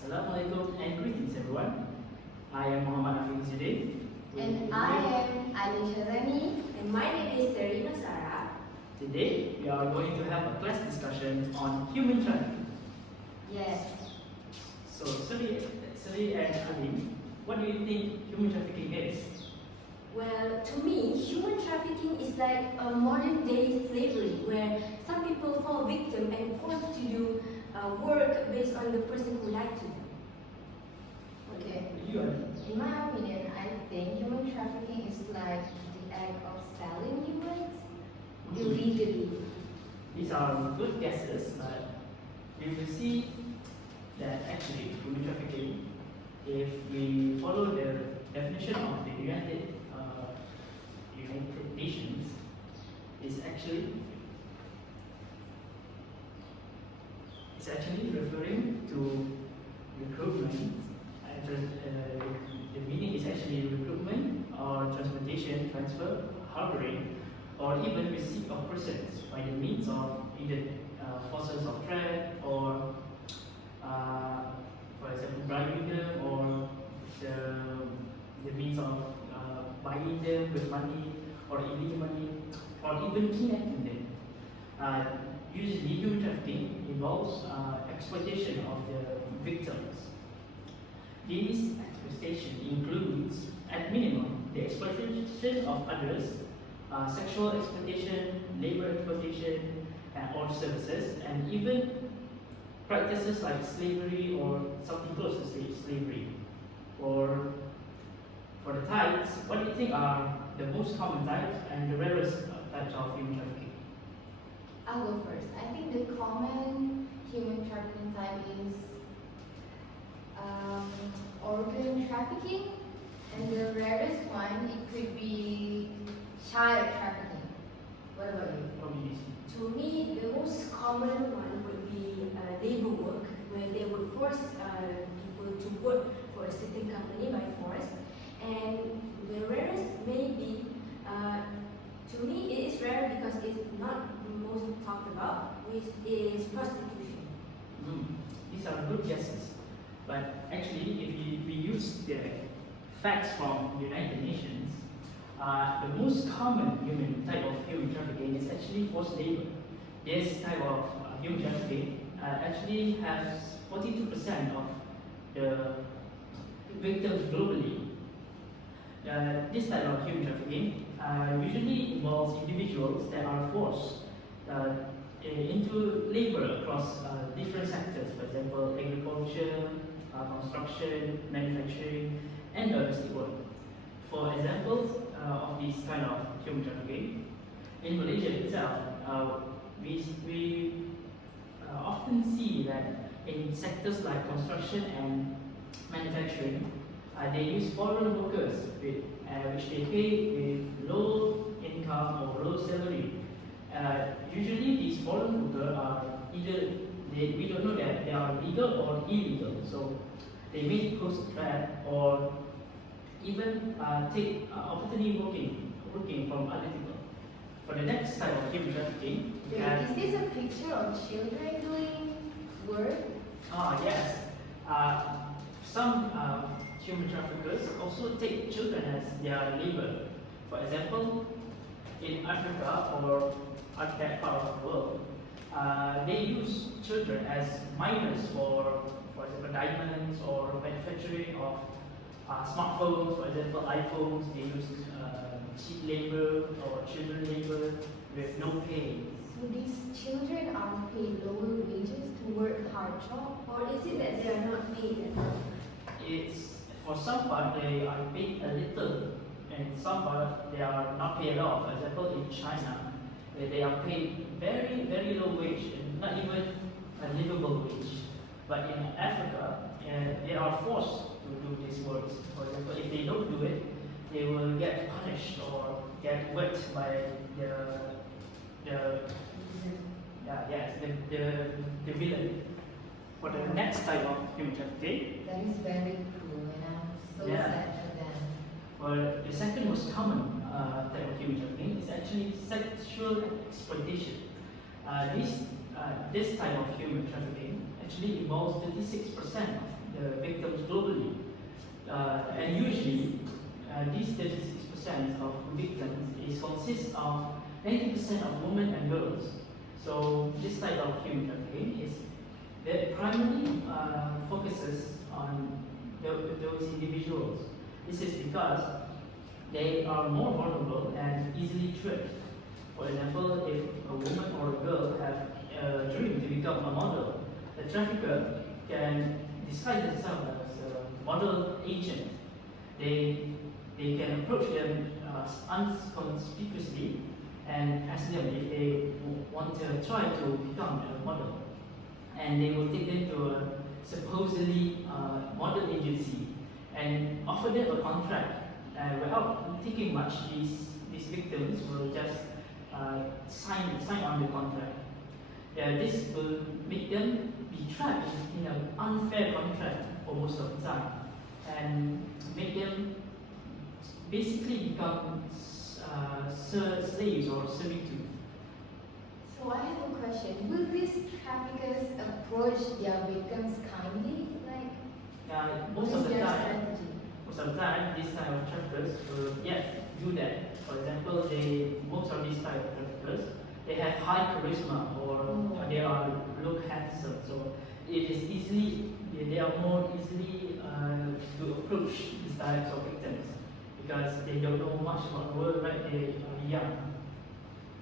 Assalamualaikum and greetings everyone. I am Mohammad Afiq Izzuddin. And I am Alin Syazani. And my name is Seri Nursara. Today we are going to have a class discussion on human trafficking. Yes. So Seri and Alin, what do you think human trafficking is? Well, to me, human trafficking is like a modern day slavery where some people fall victim and forced to do work based on the person who lied to them. Okay. You are. In my opinion, I think human trafficking is like the act of selling humans illegally. These are good guesses, but you will see that actually human trafficking, if we follow the definition of the United Nations, is actually referring to recruitment. The meaning is actually recruitment or transportation, transfer, harboring, or even receipt of persons by the means of either forces of trade or, for example, bribing them, or the means of buying them with money or illegal money, or even kidnapping them. Usually, human trafficking involves exploitation of the victims. This exploitation includes, at minimum, the exploitation of others, sexual exploitation, labor exploitation, or services, and even practices like slavery or something close to slavery. For the types, what do you think are the most common types and the rarest types of human trafficking? I'll go first. I think the common human trafficking type is organ trafficking, and the rarest one, it could be child trafficking. What about you? What do you see? To me, the most common one would be labor work, where they would force people to work for a certain company by force. And the rarest may be, to me, it is rare because it's not the most talked about, which is prostitution. These are good guesses, but actually, if we use the facts from United Nations, the most common type of human trafficking is actually forced labor. This type of human trafficking actually has 42% of the victims globally. This type of human trafficking usually involves individuals that are forced into labor across different sectors, for example, agriculture, construction, manufacturing, and domestic work. For examples of this kind of human trafficking, in Malaysia itself, we often see that in sectors like construction and manufacturing, they use foreign workers which they pay with low income or low salary. Usually these foreign workers are either, we don't know that they are legal or illegal, so they may pose a threat or even take opportunity working from other people. For the next type of human trafficking, Is this a picture of children doing work? Yes. Some human traffickers also take children as their labor. For example, in Africa or that part of the world, they use children as miners for example, diamonds or manufacturing of smartphones, for example, iPhones. They use cheap labor or children labor with no pay. So these children are paid lower wages to work hard job? Or is it that they are not paid enough? It's for some part they are paid a little, and some part they are not paid at all. For example, in China, where they are paid very, very low wage, and not even a livable wage. But in Africa, they are forced to do these works. For example, if they don't do it, they will get punished or get whipped by the villain. For the next type of human trafficking, That is very cruel, and I'm so sad for them. well, the second most common type of human trafficking is actually sexual exploitation. This type of human trafficking actually involves 36% of the victims globally. And usually, these 36% of victims consists of 90% of women and girls. So this type of human trafficking is that primarily focuses on those individuals. This is because they are more vulnerable and easily tricked. For example, if a woman or a girl have a dream to become a model, the trafficker can disguise themselves as a model agent. They can approach them unconspicuously and ask them if they want to try to become a model. And they will take them to a supposedly model agency and offer them a contract. Without thinking much, these victims will just sign on the contract. This will make them be trapped in an unfair contract for most of the time and make them basically become slaves or servitude. So I have a question. Will these traffickers approach their victims kindly? Most what of is the their time, strategy? these type of traffickers will do that. For example, most of these type of traffickers, they have high charisma or they look handsome. So it is they are more easily to approach these types of victims because they don't know much about the world, right? They are young.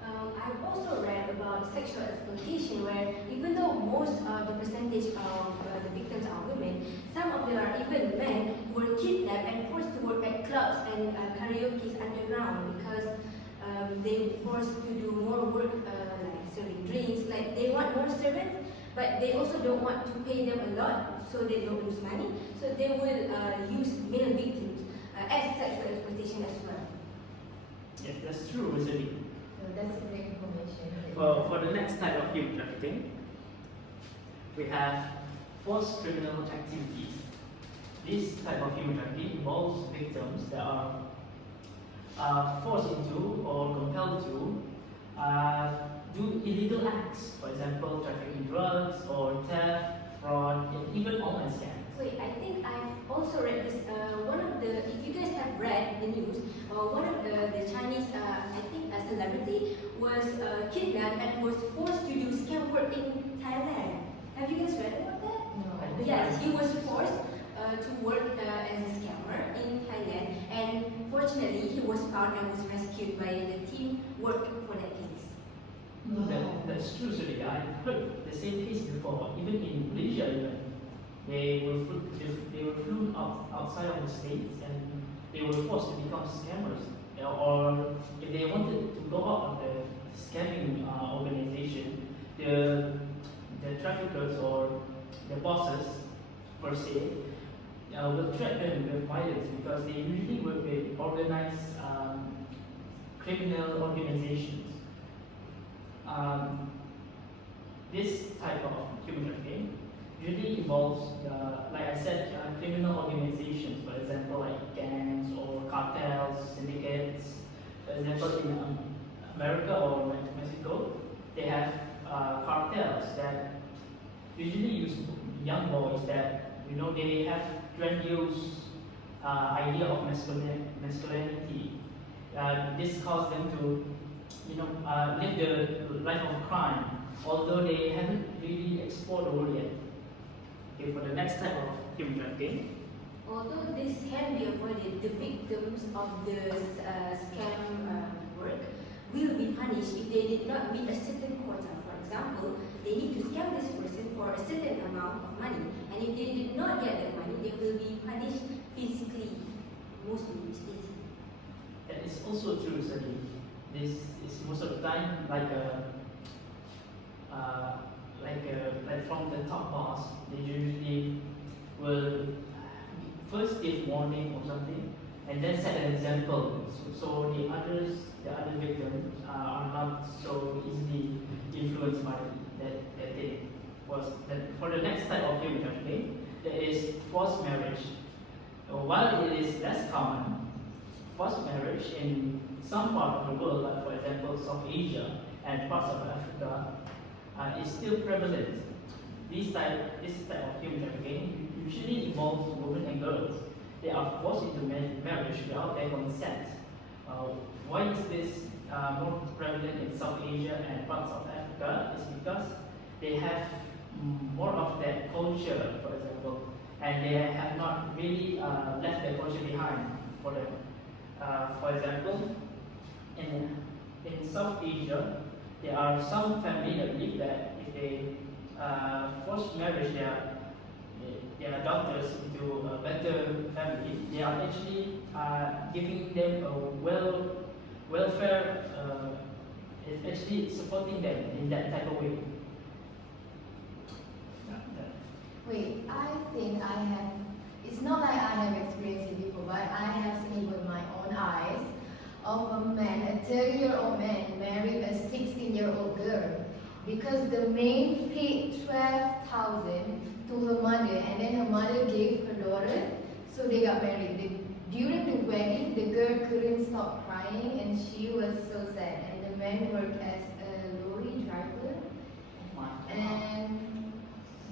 I've also read about sexual exploitation where even though most of the percentage of the victims are women, some of them are even men who were kidnapped and forced to work at clubs and karaoke underground because they were forced to do more work like serving drinks. Like they want more servants, but they also don't want to pay them a lot so they don't lose money. So they will use male victims as sexual exploitation as well. Yes, that's true, Izzuddin. That's great information. For the next type of human trafficking, we have forced criminal activities. This type of human trafficking involves victims that are forced into or compelled to do illegal acts. For example, trafficking drugs or theft, fraud, and even online scams. Wait, I think I've also read this. If you guys have read the news, one of the Chinese, I think a celebrity, was kidnapped and was forced to do scam work in Thailand. Have you guys read about that? No. Yes, he was forced to work as a scammer in Thailand, and fortunately, he was found and was rescued by the team working for that case. That's true, Suri. I've heard the same case before. Even in Malaysia, they were flown outside of the states and they were forced to become scammers. Or if they wanted to go out of the scamming organization, the traffickers or the bosses per se will threaten them with violence because they usually work with organized criminal organizations. This type of human trafficking usually involves, like I said, criminal organizations, for example, like gangs or cartels, syndicates. For example, in America or Mexico, they have cartels that usually use young boys that, they have grandiose idea of masculinity. This causes them to, live the life of crime, although they haven't really explored the world yet. Okay, for the next type of human trafficking. Although this can be avoided, the victims of the scam work will be punished if they did not meet a certain quota. For example, they need to scam this person for a certain amount of money, and if they did not get that money, they will be punished physically, mostly physically. That is also true, Seri. This is most of the time like from the top boss. They usually will first give warning or something, and then set an example. So the other victims are not so easily influenced by that thing. For the next type of human trafficking, there is forced marriage. While it is less common, forced marriage in some part of the world, like for example South Asia and parts of Africa, is still prevalent. This type of human trafficking usually involves women and girls. They are forced into marriage without their consent. Why is this more prevalent in South Asia and parts of Africa? Is because they have more of that culture, for example, and they have not really left their culture behind for them. For example, in South Asia, there are some families that believe that if they force marriage their daughters into a better family, they are actually giving them a welfare, is actually supporting them in that type of way. Wait, I think I have, it's not like I have experienced it before, but I have seen it with my own eyes of a man, a 30-year-old man married a 16-year-old girl because the maid paid 12,000 to her mother and then her mother gave her daughter, so they got married. During the wedding, the girl couldn't stop crying and she was so sad, and the man worked as a lorry driver. And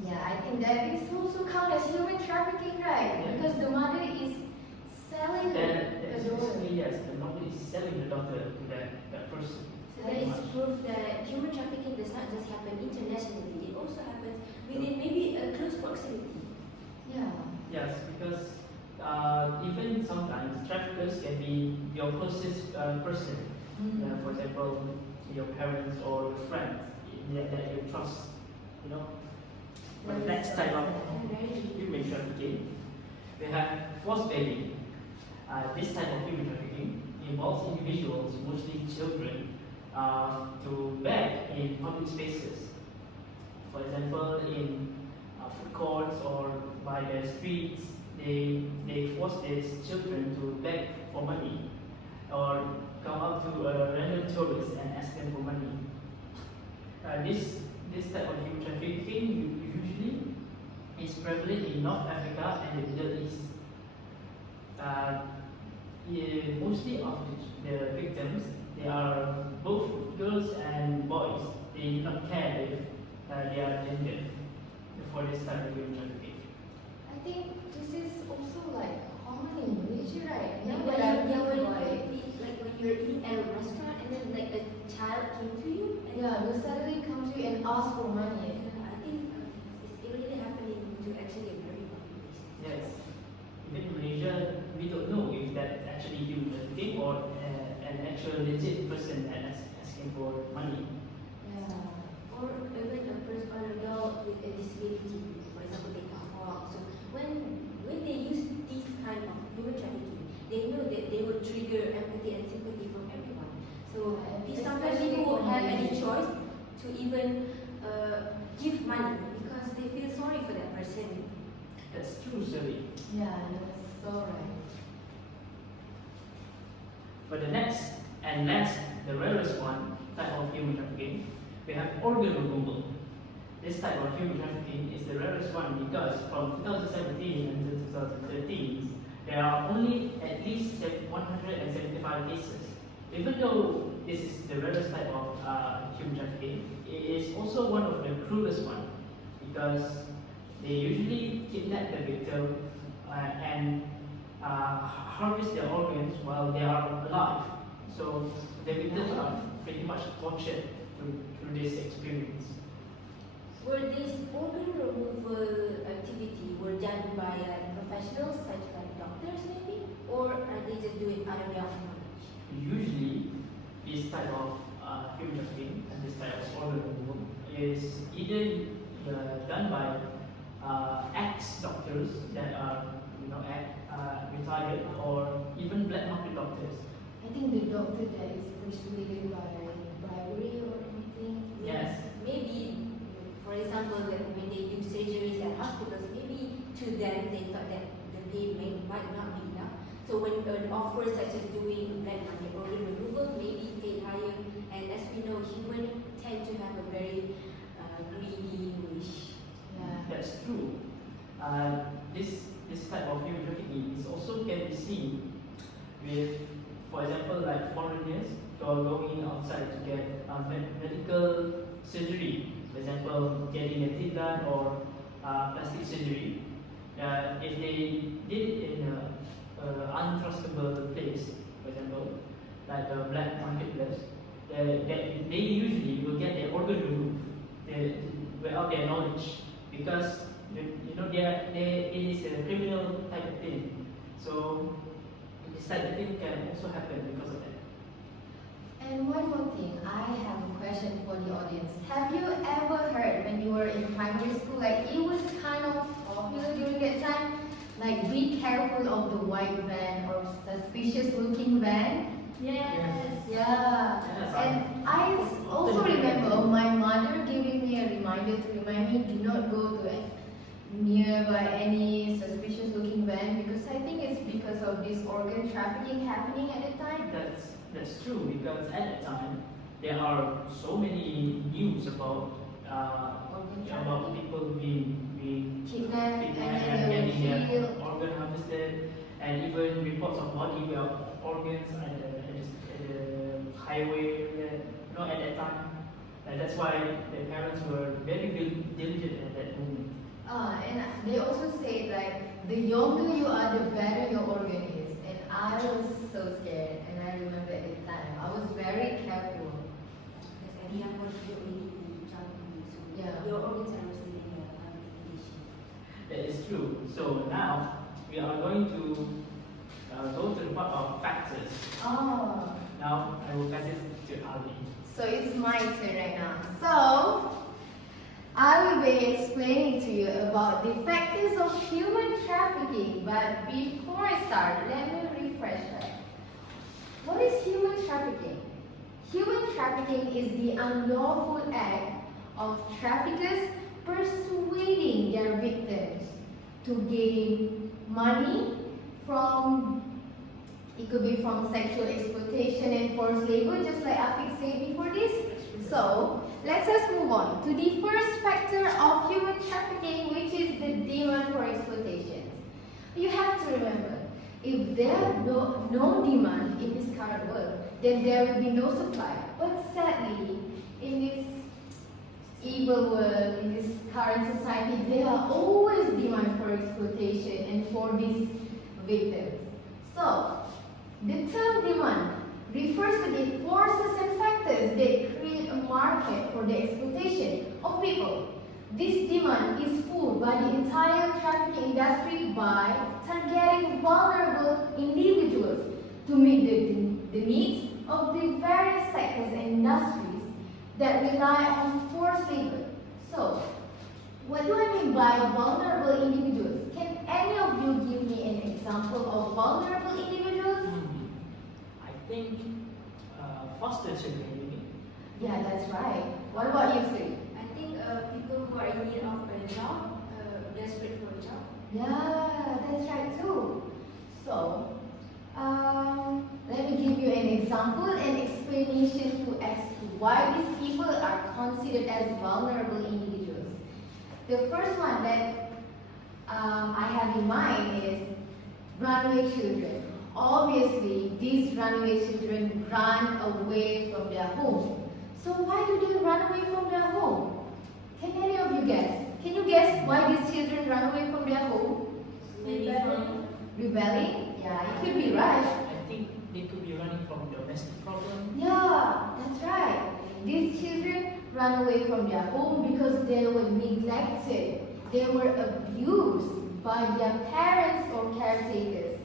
yeah, I think that is also count as human trafficking, right? Yeah. Because the mother is selling her daughter. Yes, the mother is selling the daughter to that person. So that is proof that human trafficking does not just happen internationally, it also happens within maybe a close proximity. Yeah. Yes, because even sometimes traffickers can be your closest person. For example, your parents or your friends that you trust. You know. But the next type of human trafficking, we have forced baby. This type of human trafficking involves individuals, mostly children, to beg in public spaces. For example, in food courts or by the streets, they force these children to beg for money or come up to a random tourist and ask them for money. This type of human trafficking usually is prevalent in North Africa and the Middle East. Mostly of the victims, they are both girls and boys. They do not care if they are gender for this type of human trafficking. I think this is also like common in Malaysia, right? Like Now when that I you're, think about it. like when you're eating at a restaurant and then like a child came to you and Yeah, will suddenly come to you and ask for money. I think it's really happening to actually a very popular basis. Yes. Even in Malaysia, we don't know if that's actually human trafficking or an actual legit person that is asking for money. Yeah. Or even a person, an adult with a disability, for example, they can't walk. So when they use this kind of human trafficking, they know that they will trigger empathy and sympathy from everyone. So these sometimes Especially people won't for have any Malaysia. choice to even give money because they feel sorry for that person. That's true, Seri. Yeah, that's so right. For the next and last, the rarest one type of human trafficking, we have organ removal. This type of human trafficking is the rarest one because from 2017 until 2013, there are only at least 175 cases. Even though this is the rarest type of human trafficking, it is also one of the cruelest one because they usually kidnap the victim and harvest their organs while they are alive. So the victims are pretty much tortured through this experience. Were these organ removal activity were done by professionals such like doctors maybe, or are they just doing out of their own knowledge? Usually, this type of human trafficking and this type of organ removal is either done by ex-doctors that are retired or even black market doctors. I think the doctor that is persuaded by bribery or anything. Yes. Maybe, for example, that when they do surgeries at hospitals, maybe to them they thought that the pay might not be enough. So when an offer such as doing black market organ removal, maybe paid higher. And as we know, humans tend to have a very greedy wish. Yeah. That's true. This type of human trafficking is also can be seen with, for example, like foreigners who are going outside to get medical surgery. For example, getting a teeth done or plastic surgery. if they did it in a untrustable place, for example, like a black marketplace, they usually will get their organ removed without their knowledge, because it is a criminal type of thing. So this type of thing can also happen because of that. And one more thing, I have a question for the audience. Have you ever heard when you were in primary school, like it was kind of popular during that time, like be careful of the white van or suspicious looking van? Yes. Yeah. Yes, And I also remember my mother giving me a reminder to remind me do not go to nearby any suspicious looking van, because I think it's because of this organ trafficking happening at the time. That's true, because at that time there are so many news about people being Kidnapped kidnapped and and then getting they their were killed. organ harvested, and even reports of body organs at the highway area, at that time. And that's why the parents were very diligent at that moment. And they also say like the younger you are, the better your organ is. And I was so scared, and I remember at the time I was very careful. Because at the young age, you already be childhood, so Yeah. your organs are still in the condition. That is true. So now we are going to go to the part of factors. Oh, Now I will pass it to Ali. so it's my turn right now. So I will be explaining to you about the factors of human trafficking. But before I start, let me refresh that. What is human trafficking? Human trafficking is the unlawful act of traffickers persuading their victims to gain money from, it could be from sexual exploitation and forced labor, just like Afiq said before this. So, let's just move on to the first factor of human trafficking, which is the demand for exploitation. You have to remember, if there are no demand in this current world, then there will be no supply. But sadly, in this evil world, in this current society, there are always demand for exploitation and for these victims. So, the term demand refers to the forces and factors that create a market for the exploitation of people. This demand is fueled by the entire trafficking industry by targeting vulnerable individuals to meet the needs of the various sectors and industries that rely on forced labor. So, what do I mean by vulnerable individuals? Can any of you give me an example of vulnerable individuals? I think foster children, maybe. Yeah, that's right. What about you, Seri? I think people who are in need of a job, desperate for a job. Yeah, that's right too. So, let me give you an example and explanation to as to why these people are considered as vulnerable individuals. The first one that I have in mind is runaway children. Obviously, these runaway children run away from their home. So why do they run away from their home? Can any of you guess? Can you guess why these children run away from their home? Maybe from, Rebelling? Yeah, it could be right. I think they could be running from domestic problem. Yeah, that's right. These children run away from their home because they were neglected. They were abused by their parents or caretakers.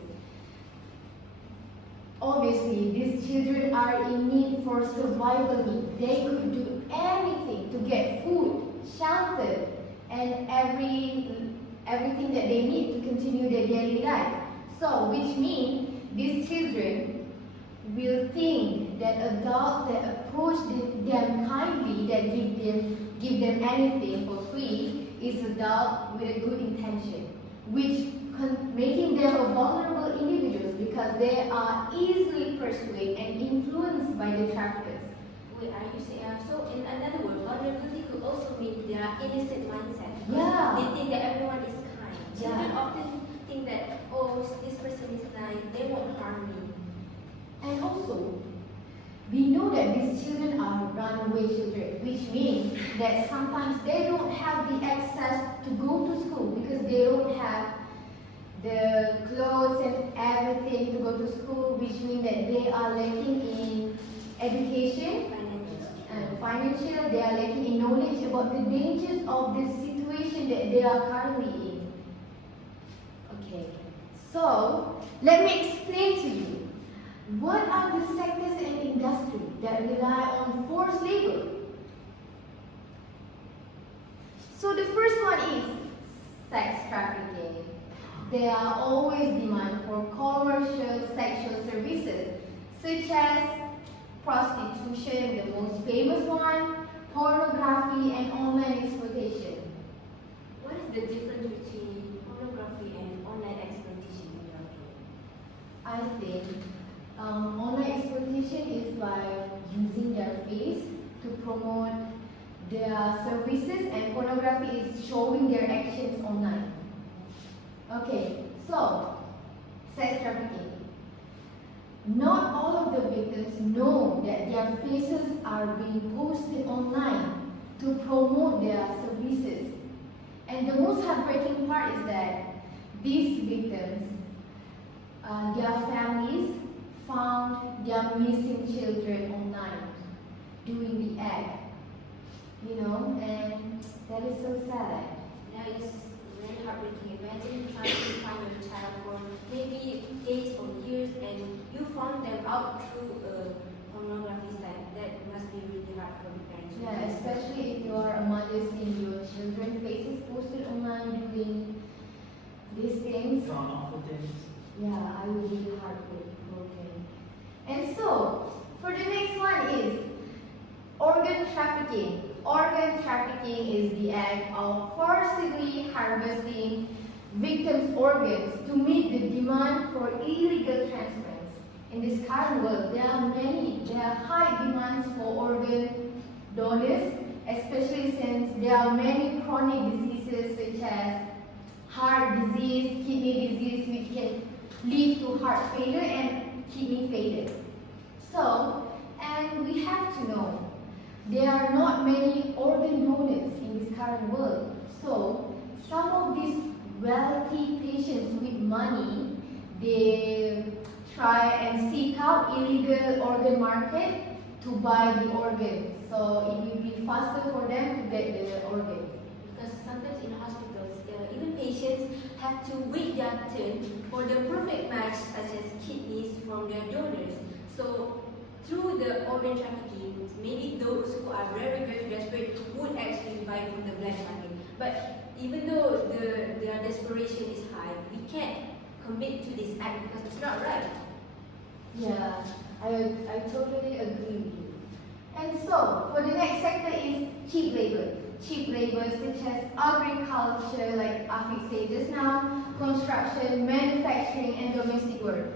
Obviously, these children are in need for survival need. They could do anything to get food, shelter, and everything that they need to continue their daily life. So, which means these children will think that adults that approach them kindly, that give them anything for free, is adult with a good intention, which making them a vulnerable individuals because they are easily persuaded and influenced by the traffickers. Wait, are you saying so? In another word, vulnerability could also mean their innocent mindset. Yeah. They think that everyone is kind. Yeah. Children often think that, oh, this person is nice, they won't harm me. And also, we know that these children are runaway children, which means that sometimes they don't have the access to go to school because they don't have financial, they are lacking in knowledge about the dangers of the situation that they are currently in. Okay, so let me explain to you. What are the sectors and industries that rely on forced labor? So the first one is sex trafficking. There are always demand for commercial sexual services such as prostitution, the most famous one, pornography and online exploitation. What is the difference between pornography and online exploitation in your opinion? I think online exploitation is by using their face to promote their services, and pornography is showing their actions online. Okay, so sex trafficking. Not all of the victims know that their faces are being posted online to promote their services. And the most heartbreaking part is that these victims, their families found their missing children online doing the act. And that is so sad. That is very heartbreaking. Imagine trying to find your child for maybe days or years and you found them out through a pornography site. That must be really hard for the parents. Yeah, especially if you are a mother seeing your children's faces posted online doing these things. Drawn awful things. Yeah, I will be heartbroken. And so, for the next one is organ trafficking. Organ trafficking is the act of forcibly harvesting victims' organs to meet the demand for illegal transplants. In this current world, there are high demands for organ donors, especially since there are many chronic diseases such as heart disease, kidney disease, which can lead to heart failure and kidney failure. So, and we have to know, there are not many organ donors in this current world. So, some of these wealthy patients with money, they try and seek out illegal organ market to buy the organ. So, it will be faster for them to get the organ. Because sometimes in hospitals, even patients have to wait their turn for the perfect match, such as kidneys from their donors. So, through the organ trafficking, maybe those who are very, very desperate would actually buy from the black market. But even though their desperation is high, we can't commit to this act because it's not right. Yeah, I totally agree with you. And so, for the next sector is cheap labor. Cheap labor such as agriculture, like Afiq said just now, construction, manufacturing, and domestic work.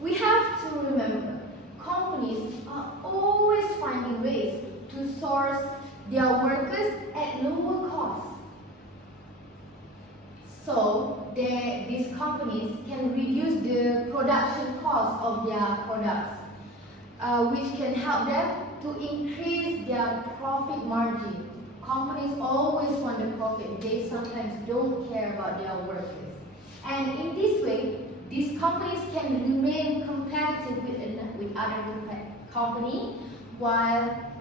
We have to remember, companies are always finding ways to source their workers at lower cost. So these companies can reduce the production cost of their products, which can help them to increase their profit margin. Companies always want the profit. They sometimes don't care about their workers. And in this way, these companies can remain competitive with other companies while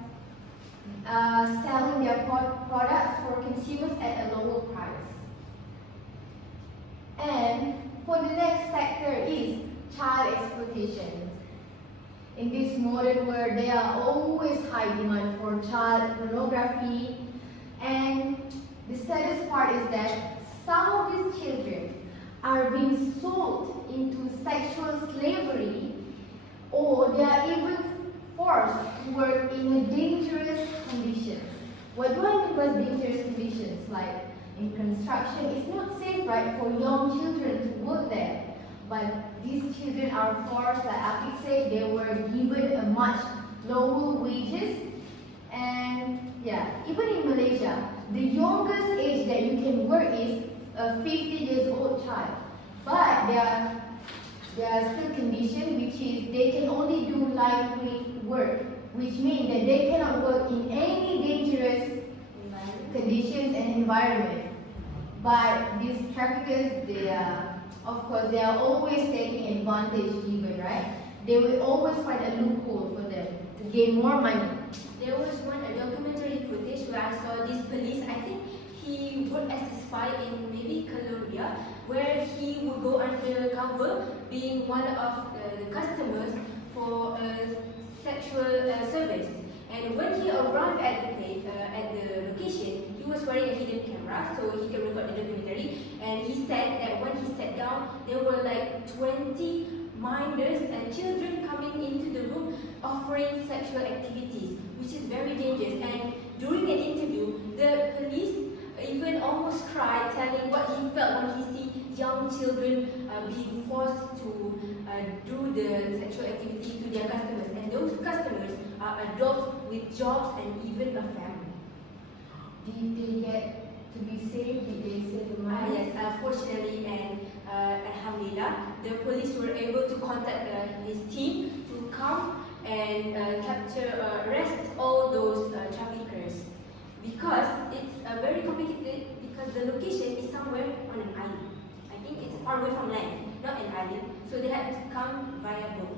selling their products for consumers at a lower price. And for the next sector is child exploitation. In this modern world, there are always high demand for child pornography, and the saddest part is that some of these children are being sold into sexual slavery, or they are even forced to work in dangerous conditions. What do I mean by dangerous conditions? Like in construction, it's not safe, right, for young children to work there. But these children are forced, like Afiq said, they were given a much lower wages. And yeah, even in Malaysia, the youngest age that you can work is a 50 years old child. But there are still conditions which is they can only do lightweight work, which means that they cannot work in any dangerous conditions and environment. But these traffickers, of course, they are always taking advantage given, right? They will always find a loophole for them to gain more money. There was a documentary footage where I saw this police. I think he worked as a spy in maybe Colombia, where he would go undercover, being one of the customers for sexual service. And when he arrived at the location, he was wearing a hidden camera so he can record the documentary. And he said that when he sat down, there were like 20 minors and children coming into the room offering sexual activities, which is very dangerous. And during an interview, the police even almost cried, telling what he felt when he see young children being forced to do the sexual activity to their customers. And those customers are adults with jobs and even a family. Did they get to be saved? Did they save the money? Yes, fortunately and alhamdulillah, the police were able to contact his team to come and arrest all those traffickers, because it's very complicated, because the location is somewhere on an island. I think it's far away from land, not an island, so they had to come via boat.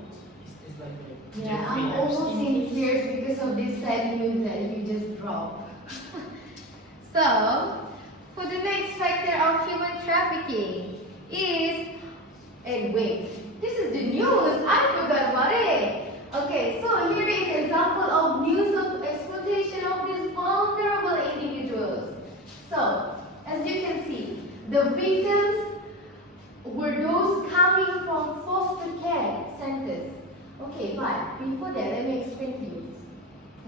It's like a Yeah, Jeffrey I'm almost Epstein in case. tears because of this sad news that you just dropped. So, for the next factor of human trafficking is, and wait, this is the news, I forgot about it. Okay, so here is an example of news of exploitation of these vulnerable individuals. So, as you can see, the victims were those coming from foster care centers. Okay, but before that, let me explain to you.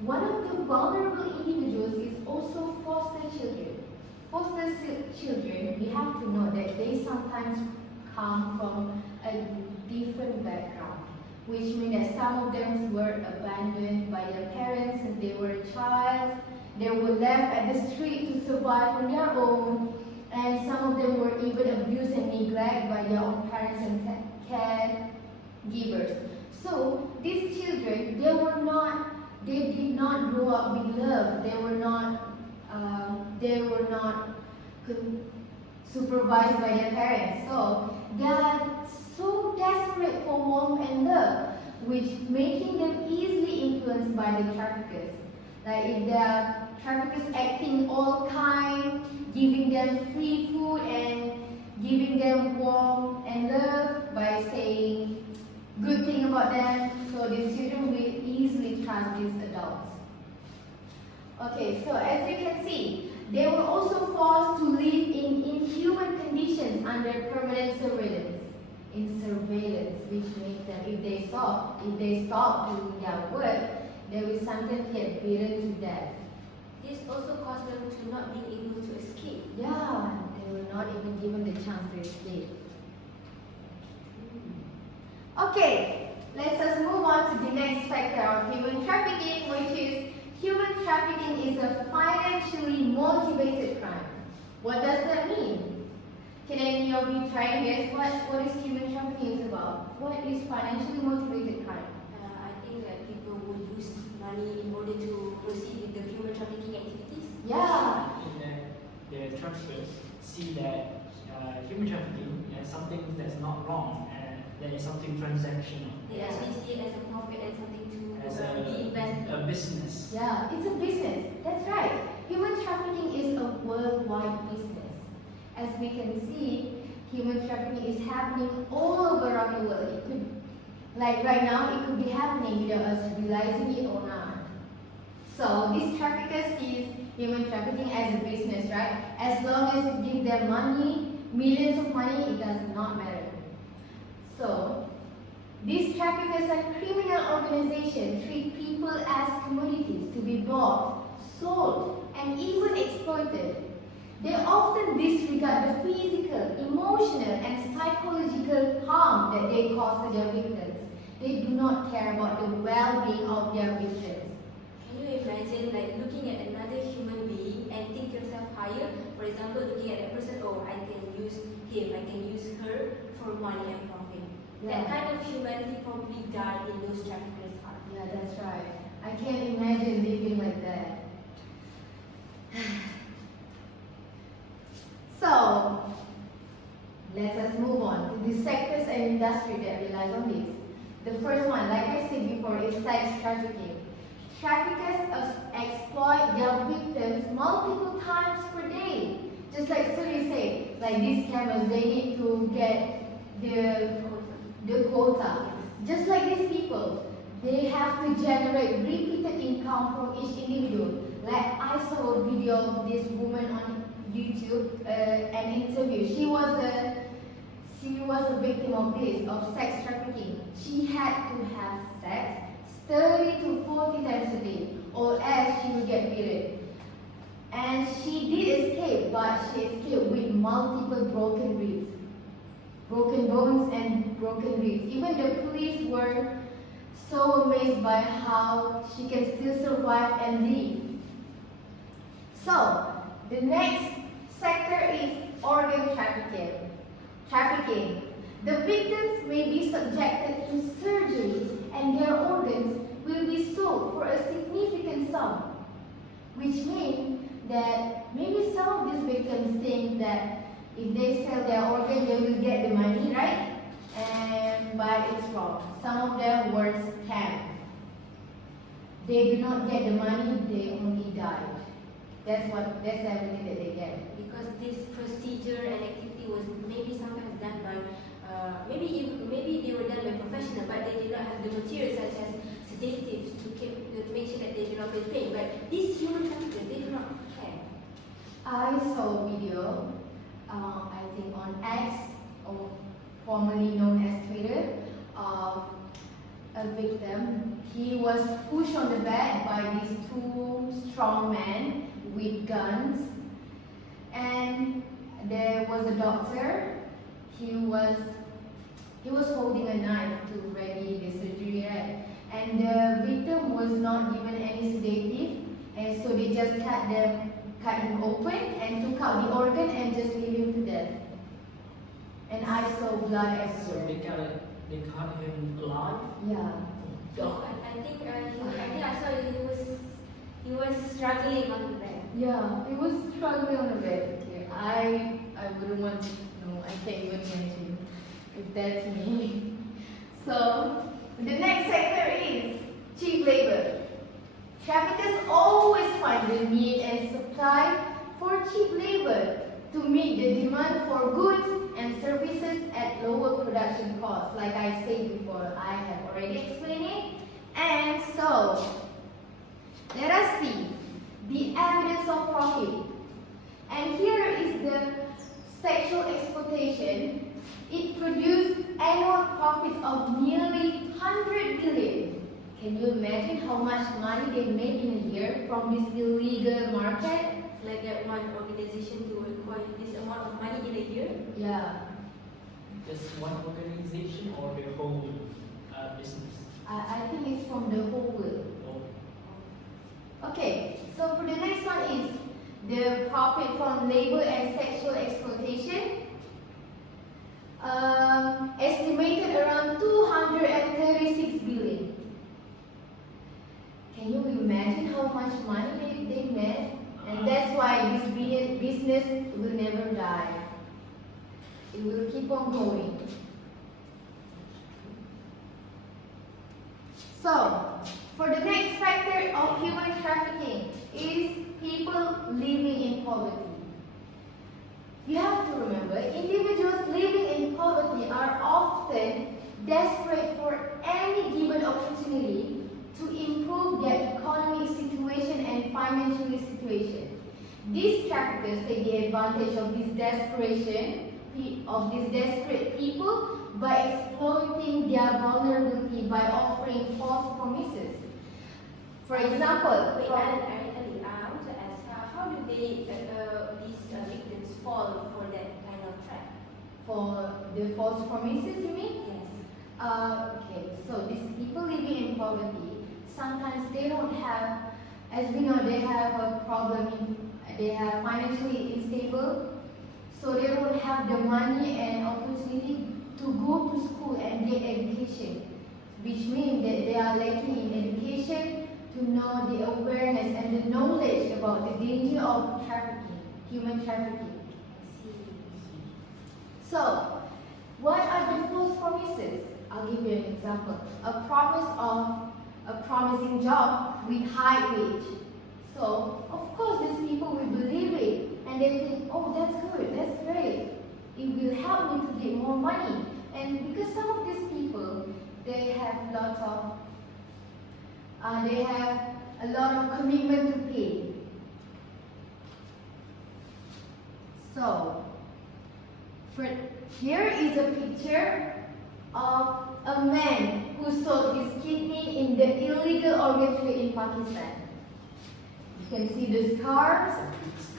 One of the vulnerable individuals is also foster children. Foster children, we have to know that they sometimes come from a different background, which means that some of them were abandoned by their parents since they were a child. They were left at the street to survive on their own, and some of them were even abused and neglected by their own parents and caregivers. So these children, they did not grow up with love. They were not supervised by their parents. So they are so desperate for warmth and love, which making them easily influenced by the traffickers. Like if there are traffickers acting all kind, giving them free food and giving them warmth and love by saying good thing about them, so these children will easily trust these adults. Okay, so as you can see, they were also forced to live in inhuman conditions under permanent surveillance. Which means that if they stop doing their work, they will sometimes get beaten to death. This also caused them to not be able to escape. Yeah, they were not even given the chance to escape. Okay, let us move on to the next factor of human trafficking, which is human trafficking is a financially motivated crime. What does that mean? Can any of you try and guess what is human trafficking is about? What is financially motivated crime? I think that people would use money in order to proceed with the human trafficking activities. Yeah. The traffickers see that human trafficking as something that's not wrong, and that is something transactional. They actually see it as a profit and something to As be invested. a business. Yeah, it's a business. That's right. Human trafficking is a worldwide business. As we can see, human trafficking is happening all over around the world. It could, like right now, it could be happening without us realizing it or not. So these traffickers see human trafficking as a business, right? As long as you give them money, millions of money, it does not matter. So these traffickers are criminal organizations, treat people as commodities to be bought, sold, and even exploited. They often disregard the physical, emotional, and psychological harm that they cause to their victims. They do not care about the well-being of their victims. Can you imagine like looking at another human being and think yourself higher? For example, looking at a person, oh, I can use him, I can use her for money and profit. Yeah. That kind of humanity probably died in those traffickers' hearts. Yeah, that's right. I can't imagine living like that. So, let us move on to the sectors and industry that relies on this. The first one, like I said before, is sex trafficking. traffickers exploit their victims multiple times per day. Just like Suri said, like these scammers, they need to get the quota. Just like these people, they have to generate repeated income from each individual. Like I saw a video of this woman on YouTube, an interview. She was a victim of sex trafficking. She had to have sex 30 to 40 times a day, or else she would get period. And she did escape, but she escaped with multiple broken ribs, broken bones and broken ribs. Even the police were so amazed by how she can still survive and live. So, the next sector is organ trafficking. The victims may be subjected to surgery and their organs will be sold for a significant sum, which means that maybe some of these victims think that if they sell their organ, they will get the money, right? But it's wrong. Some of them were scammed. They do not get the money, they only die. That's everything that they get. Because this procedure and activity was maybe sometimes done by, maybe they were done by professionals, but they did not have the materials such as sedatives to make sure that they do not feel pain. But these human traffickers, they do not care. I saw a video, I think on X, or formerly known as Twitter, of a victim. He was pushed on the bed by these two strong men with guns, and there was a doctor. He was holding a knife to ready the surgery, right? And the victim was not given any sedative, and so they just cut him open and took out the organ and just leave him to death. And I saw blood So everywhere. they cut him alive? Yeah. God. I think I saw he was struggling on the bed. Yeah, he was struggling on the bed. Okay, I wouldn't want to know. I can't even imagine if that's me. So the next sector is cheap labor. Traffickers always find the need and supply for cheap labor to meet the demand for goods and services at lower production costs. Like I said before, I have already explained it. And so, let us see the evidence of profit. And here is the sexual exploitation. It produced annual profits of nearly 100 billion. Can you imagine how much money they made in a year from this illegal market? Like that one organization to acquire this amount of money in a year? Yeah. Just one organization or the whole business? I think it's from the whole world. Oh. Okay, so for the next one is the profit from labor and sexual exploitation. Estimated around 236 billion. Can you imagine how much money they made? And that's why this business will never die. It will keep on going. So, for the next factor of human trafficking is people living in poverty. You have to remember, individuals living in poverty are often desperate for any given opportunity to improve their economic situation and financial situation. These traffickers take the advantage of this desperation of these desperate people by exploiting their vulnerability by offering false promises. For example, Wait, Alin, I want to ask, how do these victims fall for that kind of trap? for the false promises, you mean? Yes. Okay, so these people living in poverty, sometimes they don't have, as we know, they have a problem, they are financially unstable, so they don't have the money and opportunity to go to school and get education, which means that they are lacking in education to know the awareness and the knowledge about the danger of trafficking, human trafficking. So, what are the false promises? I'll give you an example. A promise of a promising job with high wage. So, of course, these people will believe it and they think, oh, that's good, that's great. It will help me to get more money. And because some of these people, they have a lot of commitment to pay. So, here is a picture of a man who sold his kidney in the illegal organ trade in Pakistan. You can see the scars.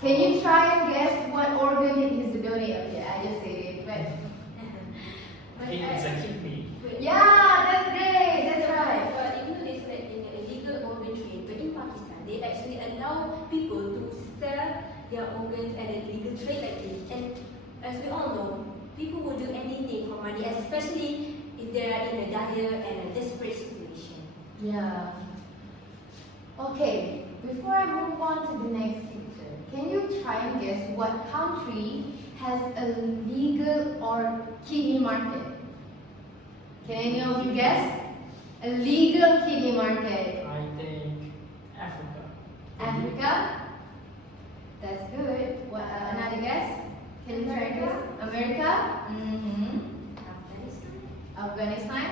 Can you try and guess what organ it is to donate? Okay, I just said it, but It's a kidney. yeah, that's great. That's right. But even though they said in the illegal organ trade, but in Pakistan, they actually allow people to sell their organs at an illegal trade like this. And as we all know, people will do anything for money, especially if they are in a dire and a desperate situation. Yeah. Okay, before I move on to the next picture, can you try and guess what country has a legal or kidney market? Can any of you guess? A legal kidney market. I think Africa. Africa? That's good. What, another guess? Can you try and guess? America? Mm-hmm. Afghanistan?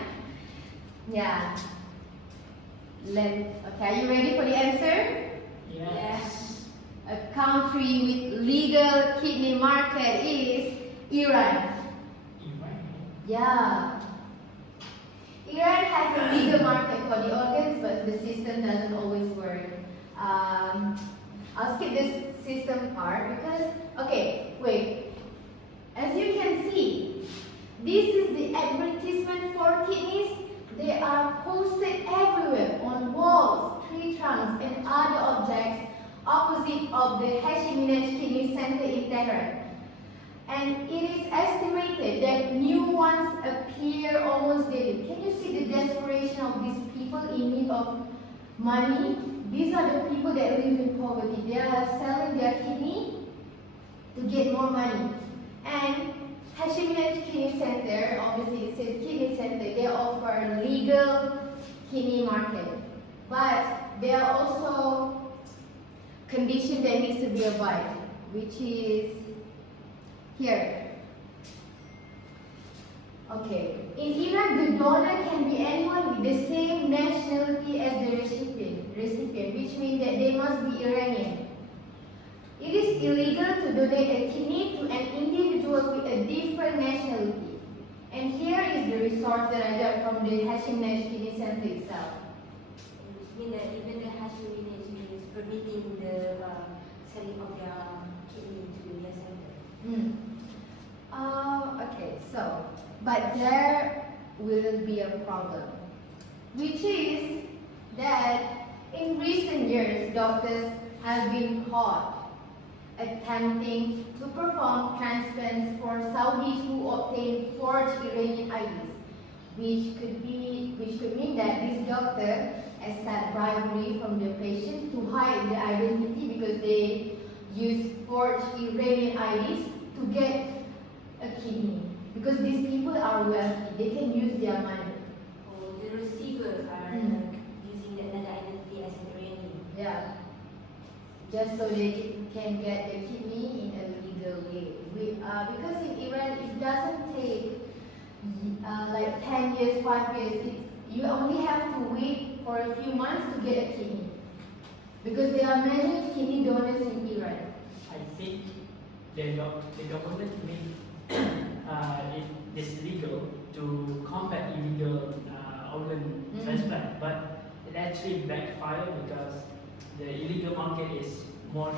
Yeah. Okay, are you ready for the answer? Yes. A country with legal kidney market is Iran. Iran. Yeah. Iran has a legal market for the organs, but the system doesn't always work. I'll skip this system part because, okay, wait. As you can see, this is the advertisement for kidneys. They are posted everywhere on walls, tree trunks, and other objects opposite of the Hashim Kidney Center in Tehran. And it is estimated that new ones appear almost daily. Can you see the desperation of these people in need of money? These are the people that live in poverty. They are selling their kidney to get more money. And Hashim Kidney Center, obviously it says kidney center, they offer legal kidney market. But there are also conditions that needs to be abided, which is here. Okay. In Iran, the donor can be anyone with the same nationality as the recipient, which means that they must be Iranian. It is illegal to donate a kidney to an individual with a different nationality. And here is the resource that I got from the Hashim Kidney Center itself. Which means that even the Hashim is permitting the selling of their kidney to their center. Okay, so, but there will be a problem, which is that in recent years, doctors have been caught attempting to perform transplants for Saudis who obtain forged Iranian IDs, which could mean that this doctor accept bribery from the patient to hide the identity because they use forged Iranian IDs to get a kidney. Because these people are wealthy, they can use their money. Or the receivers are using another identity as an Iranian. Yeah. Just so they can get the kidney in a legal way. Because in Iran, it doesn't take like 10 years, 5 years. You only have to wait for a few months to get a kidney. Because there are many kidney donors in Iran. I think the government made it is legal to combat illegal organ transplant, but it actually backfired because the illegal market is more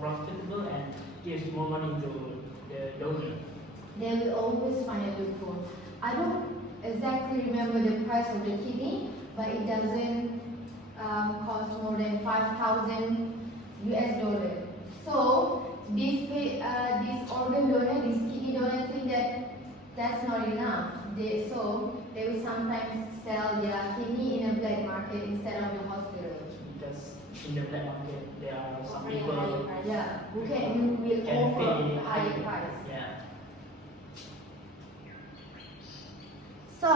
profitable and gives more money to the donor. They will always find a loophole. I don't exactly remember the price of the kidney, but it doesn't cost more than 5,000 US dollars. So this organ donor, this kidney donor think that that's not enough. So they will sometimes sell their kidney in a black market instead of the hospital. Because in the black market there are some Offering people higher price. Yeah, who will can offer pay higher price. Yeah. So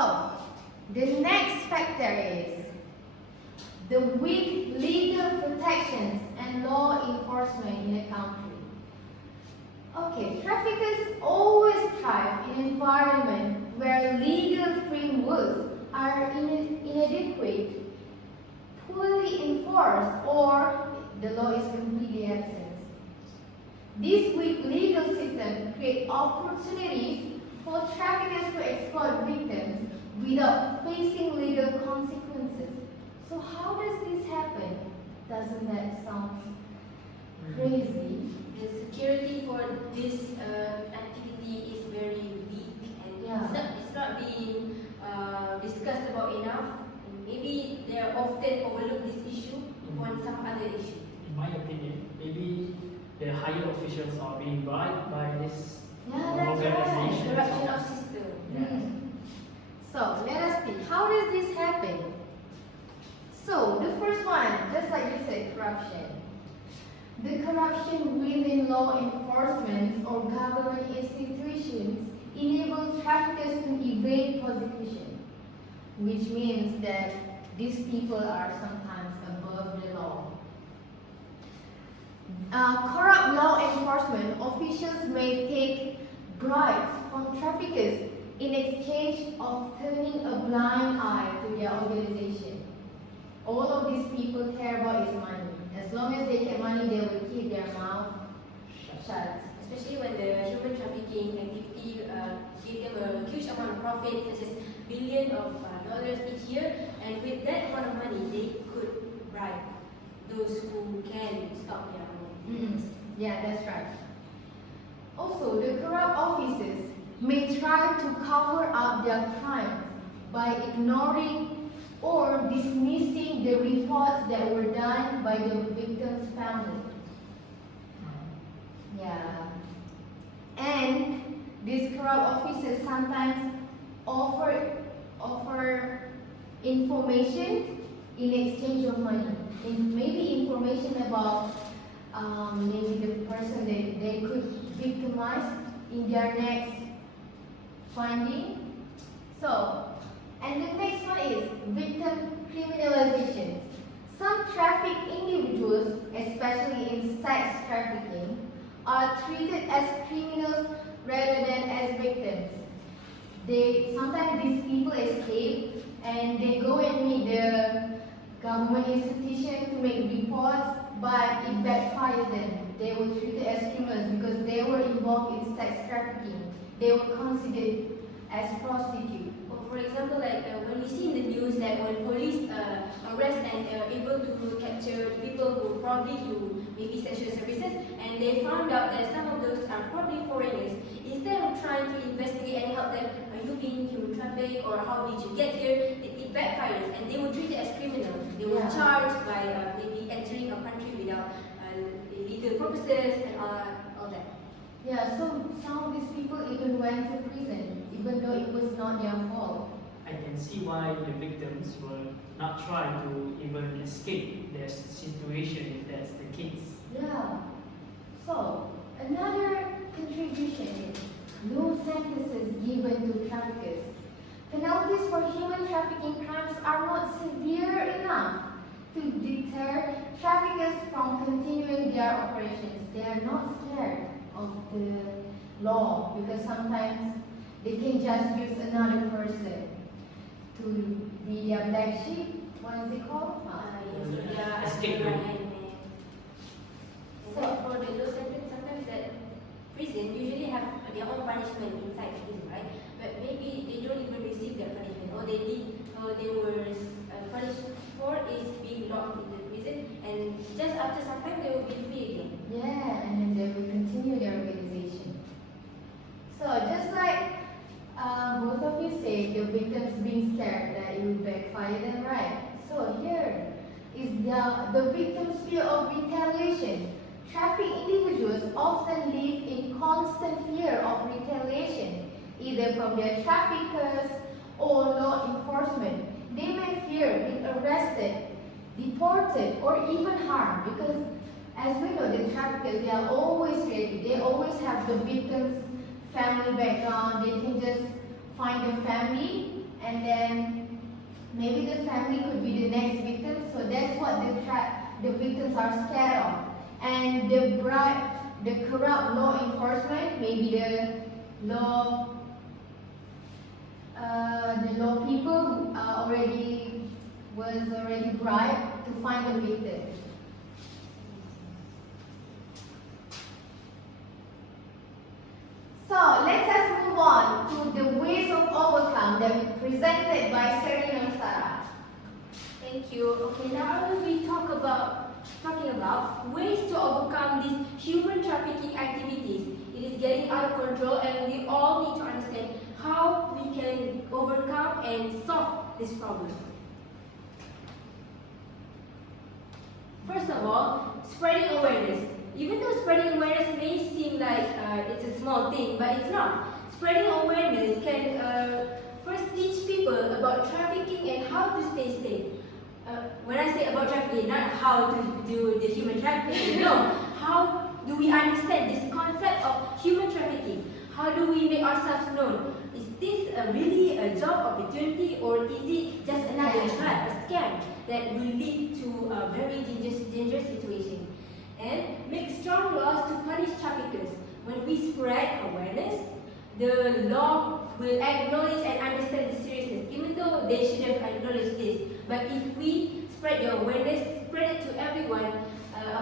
the next factor is the weak legal protections and law enforcement in a country. Okay, traffickers always thrive in an environment where legal frameworks are inadequate, poorly enforced, or the law is completely absent. This weak legal system creates opportunities for traffickers to exploit victims without facing legal consequences. So how does this happen? Doesn't that sound crazy? The security for this activity is very weak, and it's not being discussed about enough. Maybe they often overlook this issue on some other issue. In my opinion, maybe the higher officials are being bribed by this That's right. organization. Corruption of system. Yeah. So let us see. How does this happen? So the first one, just like you said, corruption. The corruption within law enforcement or government institutions enable traffickers to evade prosecution, which means that these people are sometimes above the law. Corrupt law enforcement officials may take bribes from traffickers in exchange of turning a blind eye to their organization. All of these people care about is money. As long as they get money, they will keep their mouth shut. Especially when the human trafficking activity give them a huge amount of profit, such as billions of dollars each year, and with that amount of money, they could bribe those who can stop their own. Yeah, that's right. Also, the corrupt officers may try to cover up their crimes by ignoring or dismissing the reports that were done by the victim's family. Yeah. And these corrupt officers sometimes offer information in exchange of money. Maybe information about maybe the person that they could victimize in their next finding. So, and the next one is victim criminalization. Some trafficked individuals, especially in sex trafficking, are treated as criminals rather than as victims. Sometimes these people escape and they go and meet the government institution to make reports, but it backfires them. They were treated as criminals because they were involved in sex trafficking. They were considered as prostitutes. For example, like when we see in the news that when police arrest and able to capture people who probably do maybe sexual services, and they found out that some of those are probably foreigners, instead of trying to investigate and help them, are you being human trafficked or how did you get here, it backfires and they were treated as criminals. They were charged by maybe entering a country without legal purposes and all that. Yeah, so some of these people even went to prison, even though it was not their fault. I can see why the victims will not try to even escape their situation if that's the case. Yeah. So, another contribution is no sentences given to traffickers. Penalties for human trafficking crimes are not severe enough to deter traffickers from continuing their operations. They are not scared of the law because sometimes they can just use another person to be their black sheep. What is it called? Escape route. So for the low sentence, sometimes that prison usually have their own punishment inside the prison, right? But maybe they don't even receive their punishment, or they were punished for is being locked in the prison, and just after some time they will be free again. Yeah, and then they will continue their organization. So just like both of you say, the victims being scared that it will backfire them, right? So here is the victim's fear of retaliation. Trafficked individuals often live in constant fear of retaliation, either from their traffickers or law enforcement. They may fear being arrested, deported, or even harmed because, as we know, the traffickers, they are always ready. They always have the victim's family background. They can just find the family and then Maybe the family could be the next victim, so that's what the victims are scared of. And the corrupt law enforcement, maybe the law people who was already bribed to find the victim. So let us move on to the ways of overcome that we presented by Seri Nursara. Thank you. Okay, now I will be talking about ways to overcome these human trafficking activities. It is getting out of control, and we all need to understand how we can overcome and solve this problem. First of all, spreading awareness. Even though spreading awareness may seem like it's a small thing, but it's not. Spreading awareness can first teach people about trafficking and how to stay safe. When I say about trafficking, not how to do the human trafficking, no. How do we understand this concept of human trafficking? How do we make ourselves known? Is this really a job opportunity, or is it just another trap, a scam that will lead to a very dangerous situation? And make strong laws to punish traffickers. When we spread awareness, the law will acknowledge and understand the seriousness, even though they should have acknowledged this. But if we spread the awareness, spread it to everyone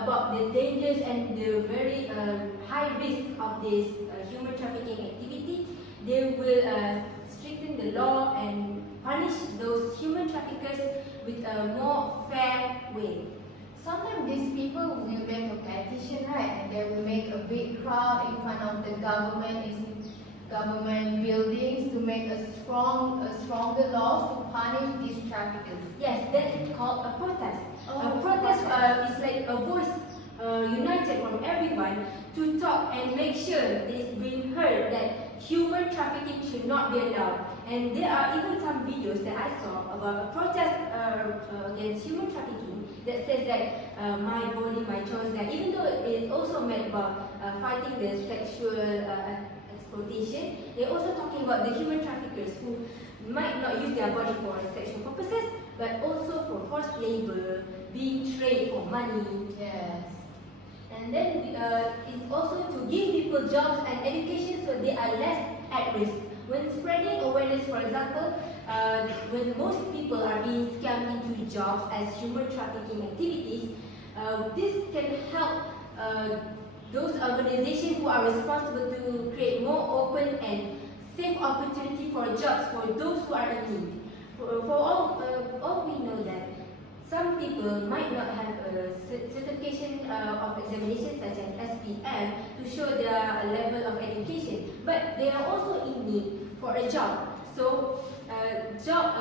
about the dangers and the very high risk of this human trafficking activity, they will strengthen the law and punish those human traffickers with a more fair way. Sometimes these people will make a petition, right? And they will make a big crowd in front of the government buildings to make a stronger laws to punish these traffickers. Yes, that is called a protest. Oh, a protest is like a voice united from everyone to talk and make sure it is being heard that human trafficking should not be allowed. And there are even some videos that I saw about a protest against human trafficking that says that my body, my choice. That even though it also meant about fighting the sexual exploitation, they're also talking about the human traffickers who might not use their body for sexual purposes, but also for forced labor, being traded for money. Yes. And then it's also to give people jobs and education so they are less at risk. When spreading awareness, for example, when most people are being scammed into jobs as human trafficking activities, this can help those organizations who are responsible to create more open and safe opportunity for jobs for those who are in need. For all we know that some people might not have a certification of examination such as SPM to show their level of education, but they are also in need for a job. So job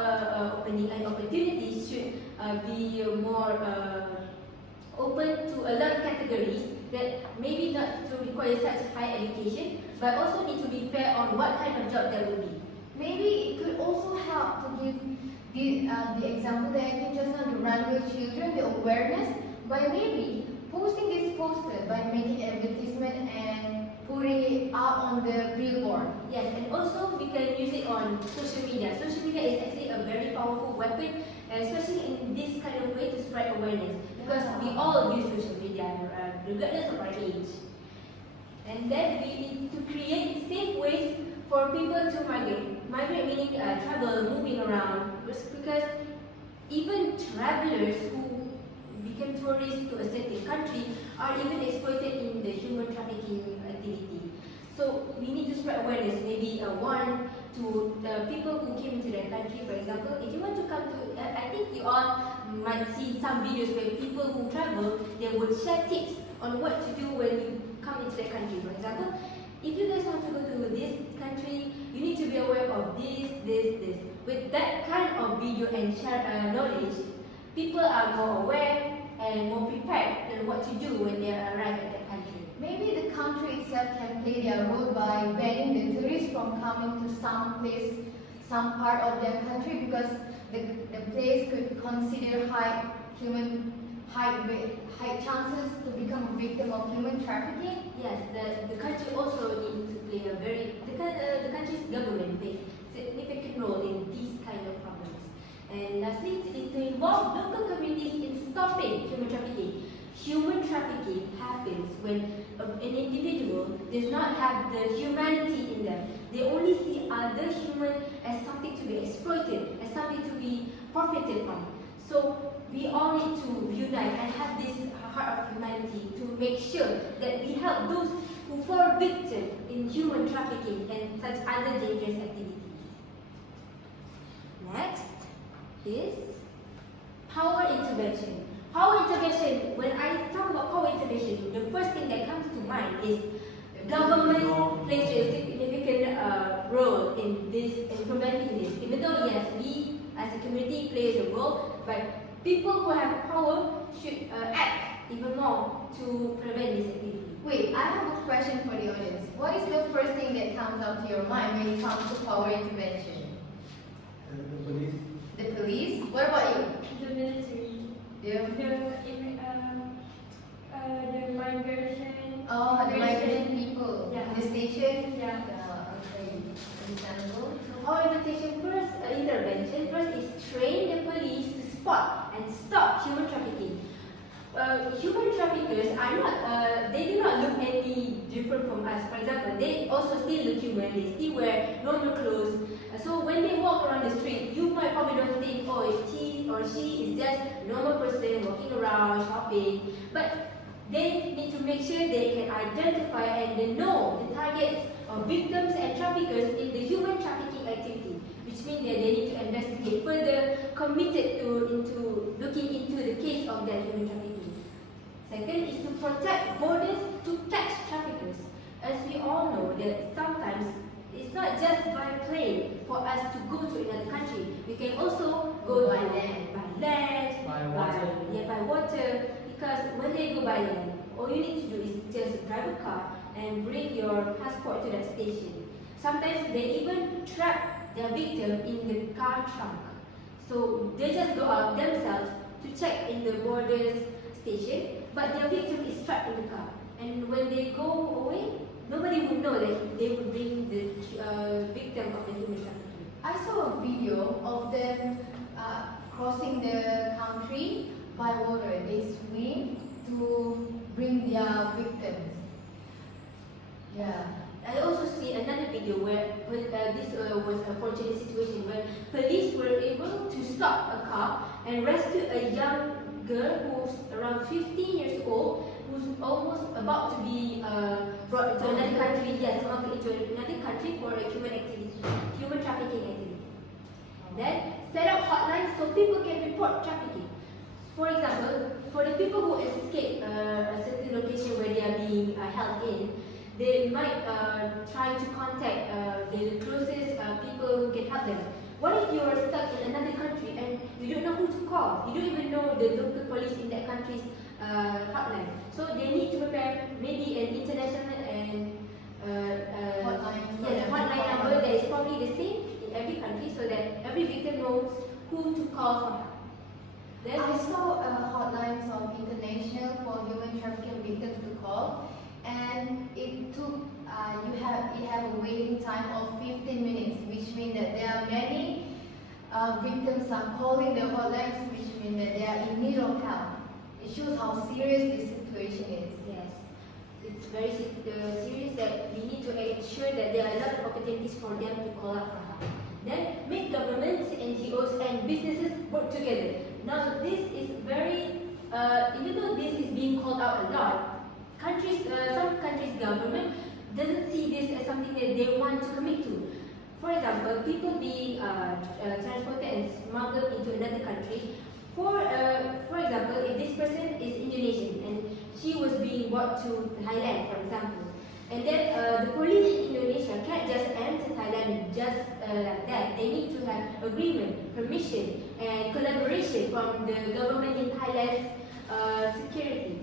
opening and opportunities should be more open to a lot of categories that maybe not to require such high education, but also need to be fair on what kind of job that will be. Maybe it could also help to give the example that I gave just now, the runaway children, the awareness, by maybe posting this poster, by making advertisement and putting it out on the billboard. Yes, and also we can use it on social media. Social media is actually a very powerful weapon, especially in this kind of way to spread awareness, because we all use social media, regardless of our age. And then we need to create safe ways for people to migrate. Migrate meaning travel, moving around, because even travelers who become tourists to a certain country are even exploited in the human trafficking activity. So we need to spread awareness, maybe warn to the people who came into their country. For example, if you want to come to, I think you all might see some videos where people who travel, they would share tips on what to do when you come into their country. For example, if you guys want to go to this country, you need to be aware of this. With that kind of video and share knowledge, people are more aware and more prepared than what to do when they arrive at that country. Maybe the country itself can play their role by banning the tourists from coming to some part of their country, because the place could consider high chances to become a victim of human trafficking. Yes, the country also needs to play the country's government plays significant role in these kind of problems. And human trafficking happens when an individual does not have the humanity in them. They only see other human as something to be exploited, as something to be profited from. So we all need to unite and have this heart of humanity to make sure that we help those who fall victim in human trafficking and such other dangerous activities. Next is power intervention. Power intervention, when I talk about power intervention, the first thing that comes to mind is government plays a significant role in preventing this. Even though yes, we as a community plays a role, but people who have power should act even more to prevent this activity. Wait, I have a question for the audience. What is the first thing that comes up to your mind when it comes to power intervention? The police. The police? What about you? The military, The migration. Oh, the migrant people. Yeah. The station? Yeah. Okay. Understandable. So power intervention first is train the police to spot and stop human trafficking. Human traffickers are not, they do not look any different from us. For example, they also still look human, they still wear normal clothes. So when they walk around the street, you might probably don't think, oh, he or she is just a normal person walking around, shopping. But they need to make sure they can identify and they know the targets of victims and traffickers in the human trafficking activity, which means that they need to investigate further, committed into looking into the case of that human trafficking. Second is to protect borders to catch traffickers. As we all know that sometimes it's not just by plane for us to go to another country. We can also go By to land. by water. Because when they go by land, all you need to do is just drive a car and bring your passport to that station. Sometimes they even trap their victim in the car trunk. So they just go out themselves to check in the borders station, but their victim is trapped in the car. And when they go away, nobody would know that they would bring the victim of the human trafficking. I saw a video of them crossing the country by water. They swim to bring their victims. Yeah. I also see another video where this was a fortunate situation where police were able to stop a car and rescue a young girl who's around 15 years old, who's almost about to be brought to another country, yes, into another country for a human trafficking activity. Then set up hotlines so people can report trafficking. For example, for the people who escape a certain location where they are being held in, they might try to contact the closest people who can help them. What if you are stuck in another country and you don't know who to call? You don't even know the local police in that country's hotline. So they need to prepare maybe an international and hotline number that is probably the same in every country, so that every victim knows who to call for help. Then I saw hotlines of international for human trafficking victims to call, and it took you have a waiting time of 15 minutes, which means that there are many victims are calling the hotlines, which means that they are in need of help. It shows how serious this situation is. yes, it's very serious that we need to ensure that there are a lot of opportunities for them to call out for help. Then make governments, NGOs and businesses work together. Now this is very, even though this is being called out a lot, some countries' government doesn't see this as something that they want to commit to. For example, people being transported and smuggled into another country. For example, if this person is Indonesian and she was being brought to Thailand, for example, and then the police in Indonesia can't just enter Thailand just like that. They need to have agreement, permission, and collaboration from the government in Thailand's security.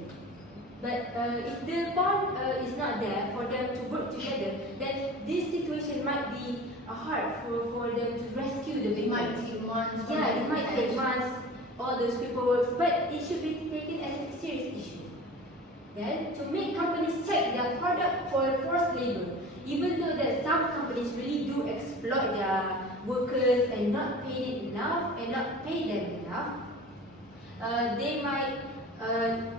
But if the bond is not there for them to work together, then this situation might be hard for them to rescue the It victims. might take months. Yeah, it might take months, all those paperwork, but it should be taken as a serious issue. Then, to make companies check their product for forced labor, even though that some companies really do exploit their workers and not pay it enough and not pay them enough, they might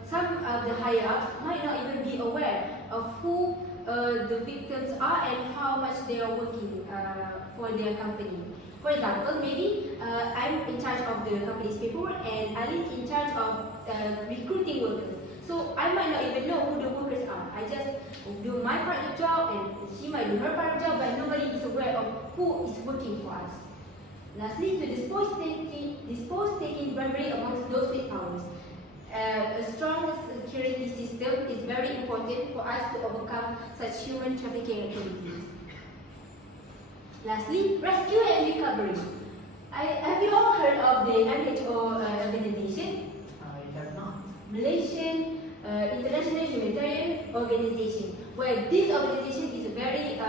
some of the higher ups might not even be aware of who the victims are and how much they are working for their company. For example, maybe I'm in charge of the company's paperwork and Alin in charge of recruiting workers. So I might not even know who the workers are. I just do my part of the job and she might do her part of the job, but nobody is aware of who is working for us. Lastly, to dispose taking bribery amongst those with powers. A strong security system is very important for us to overcome such human trafficking activities. Lastly, rescue and recovery. Have you all heard of the WHO organization? It does not. Malaysian International Humanitarian Organization, where this organization is very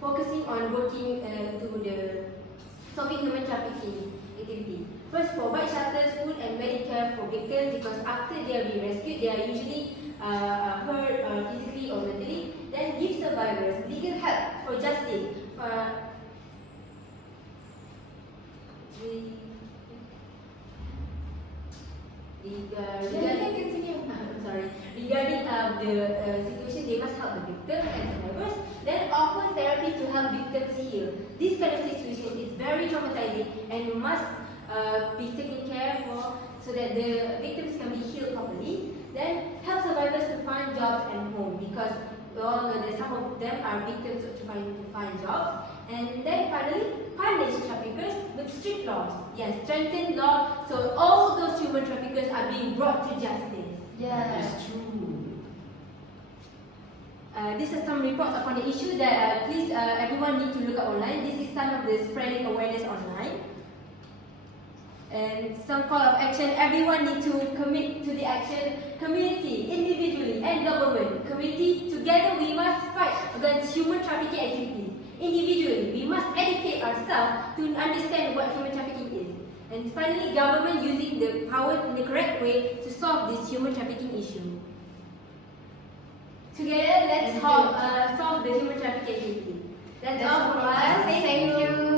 focusing on working to the solving human trafficking activity. First, provide shelters, food and medical care for victims, because after they are being rescued, they are usually hurt physically or mentally. Then give survivors legal help for justice. Regarding the situation, they must help the victims and survivors. Then offer therapy to help victims heal. This kind of situation is very traumatizing and must be taken care for so that the victims can be healed properly. Then help survivors to find jobs and home, because we all know that some of them are victims to find jobs. And then finally, punish traffickers with strict laws. Yes, strengthen law so all those human traffickers are being brought to justice. Yeah. It's true. These are some reports upon the issue that please everyone need to look up online. This is some of the spreading awareness online. And some call of action, everyone need to commit to the action. Community, individually and government. Community, together we must fight against human trafficking activities. Individually, we must educate ourselves to understand what human trafficking is. And finally, government using the power in the correct way to solve this human trafficking issue. Together, let's solve the human trafficking activity. That's all from us. Thank you.